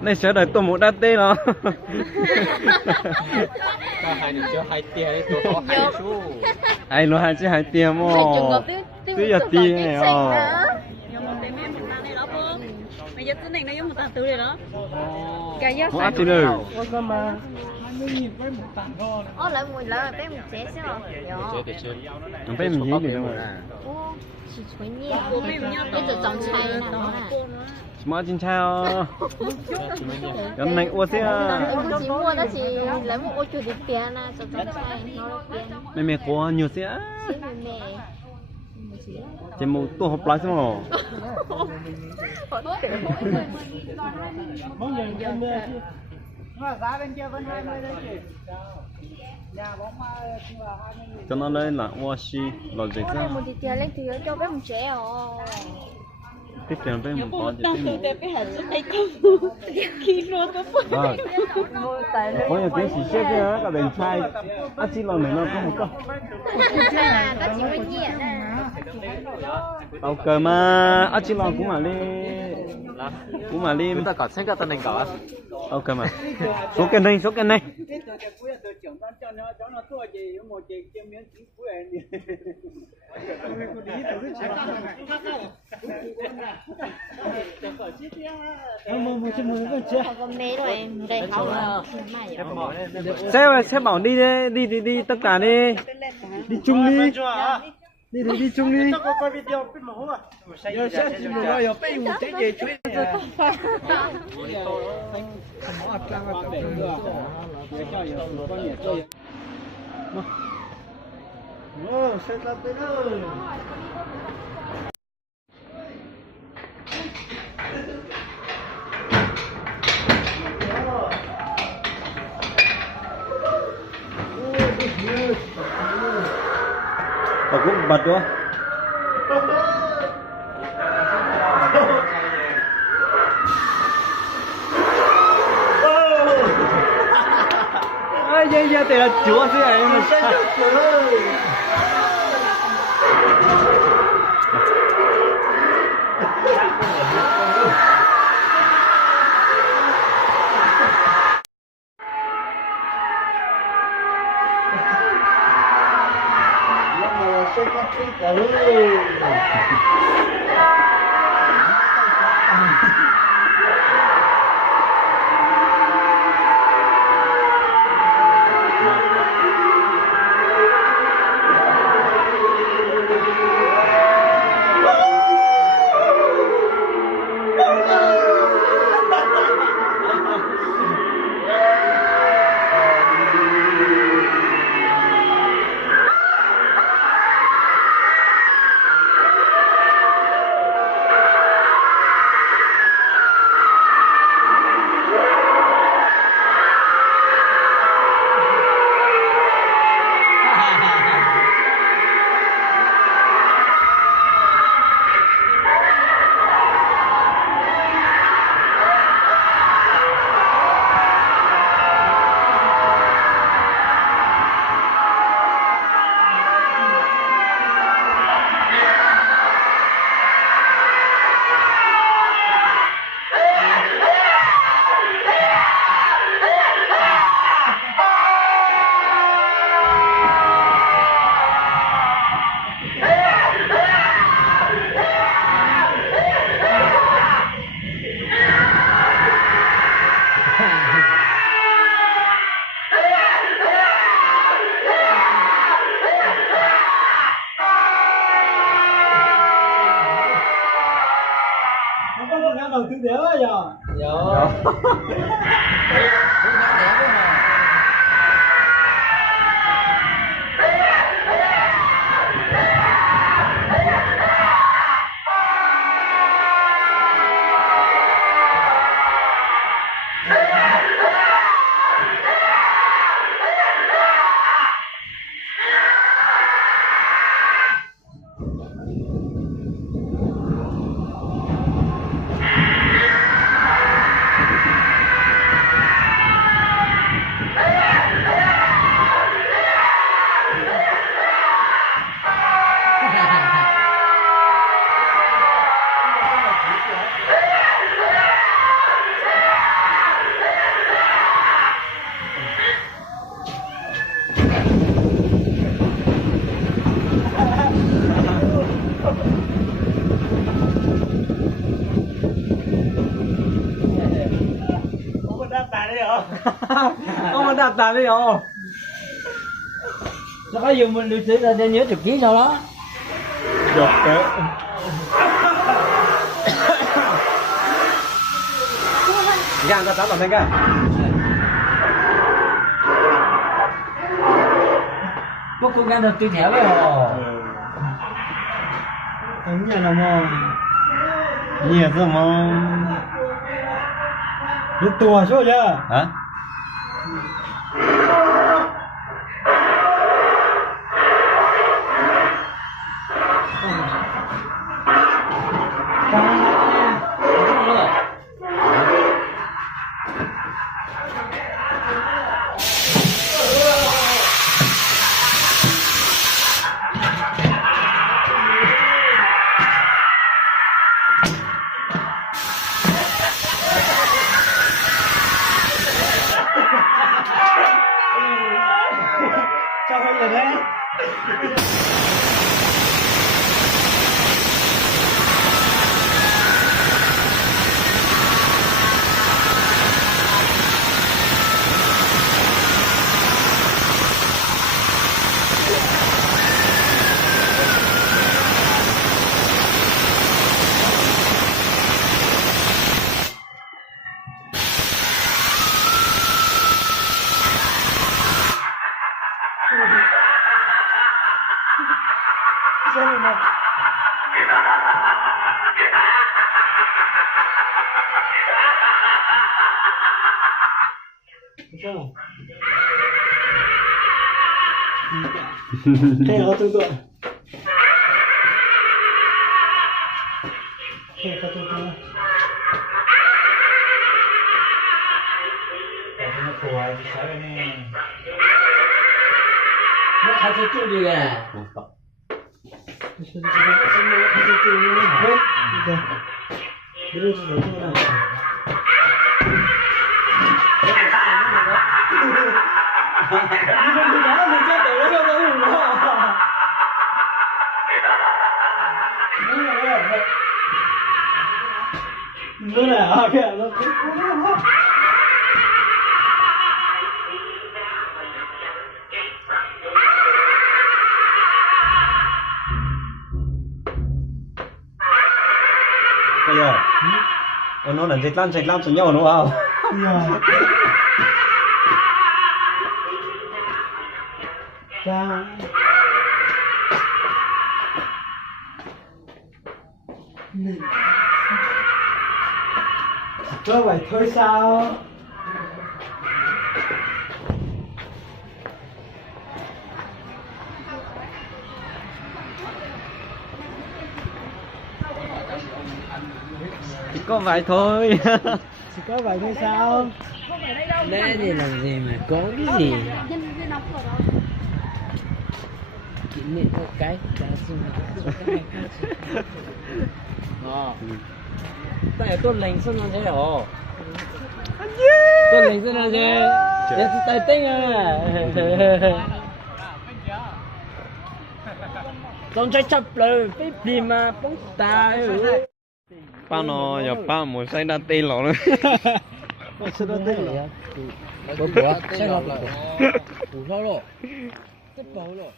này sẽ đợi tôi một đát tê nó hai được chưa hai tia đấy tôi có hai số ai nó hai chứ hai tia mà tôi giờ tia này bây giờ tính này nó giống một tàn tứ rồi đó cái giá phải thì được lại một bé một chế xíu nó bé mình gì được mà chỉ chuối nhẹ bây giờ trồng chay nào mà chín chao cái này uống xí à em chỉ mua đó chỉ lấy một ô chuột đi tiền à cho trồng chay nó tiền mẹ có nhiều xí á mẹ chỉ một tô hộp lá xem mà cho nó lên là washi là gì sao một tí tiền lên thì cho bé một trẻ tiếp theo bé một con gì bé bé hạt tay không khi nó có phải có nhiều cái gì xếp chứ các bạn trai chỉ là này nó có một con có chỉ có nhẹ tao cờ mà chỉ là cũng mà đi chúng ta có xem cái tên này có ok mà số cái này con mê rồi em đây không xe bảo đi tất cả đi chung đi đi chung đi giờ sẽ chịu được rồi, bây giờ cái gì chuyện và cũng bật đó giờ thì là chúa thế này mà đầu tư đéo à giờ. xài đi rồi. Nó có dùng mình lưu trữ ra để nhớ trực chiến sau đó. Được đấy. Gan ta tắm vào đây cả. Có con gan được tiêu thẻ với họ. Anh nhà nào mà nhiều rồi mà biết tua số chưa Hả? sao bây giờ đấy Thế có tương tự. Thế có tương tự. Nó thua thì sao đây nè. Nó khai cho chú đi kìa. Nó là kìa nó Bây giờ nó là dịch lan xuống nhau đúng không? ra có phải thôi sao Chỉ có vậy thôi. chỉ có vậy thôi sao Lẽ thì làm gì mà có cái gì. Kỷ niệm một cái đã dùng tại tốt lành sao nó thế hả? Tốt lành sao nó thế? Để tay tinh à. Don't try to blow, baby mà bóng tay. Bao nó giờ bao một say đan tê lỏ nữa. sao đó thế Bố bố, xe ngọc lại. Bố lo rồi. Tiếp bố rồi.